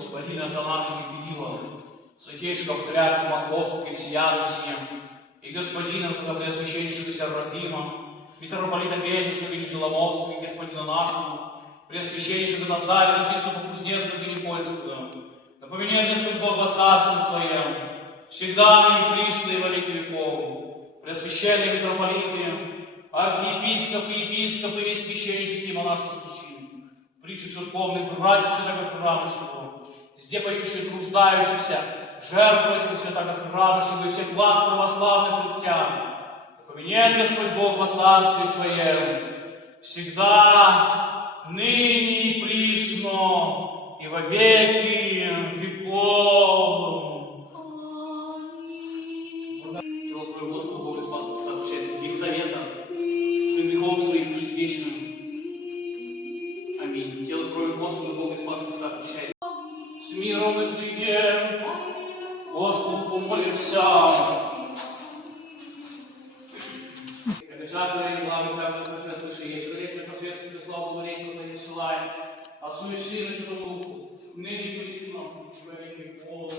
Господина за нашими периодами, святейшего патриарха Московского и всея Руси, и Господина Преосвященнейшего Серафима, митрополита Пензенского и Нижеломовского, и Господина нашего, Преосвященнейшего Назария, епископа Кузнецкого и Никольского, напоминает Господь Бог во Царстве Своем, всегда ныне присно и во веки веков, Преосвященные митрополиты, архиепископы, епископы и священнические монашеские чины, притчи церковные братья святого храма сего, везде поющие труждающихся, жертвовать святого храма сего и всех глаз православных христиан, поменяет Господь Бог во Царстве Своем, всегда, ныне и присно, и во веки веков. Тело свое Господу Богу Спасу, что общается Ветхого Завета, грехов своих жизнечным. Аминь. Тело крови Господу Богу Спасу, Христа прощает. С миром изыдем, Господу помолимся. Всякое и главное, всякое совершенно слыши, есть корректное посредственно, славу глорейного за них ссылаем, Отцу и Сыну и Святому Духу, ныне и присно, и во веки веков.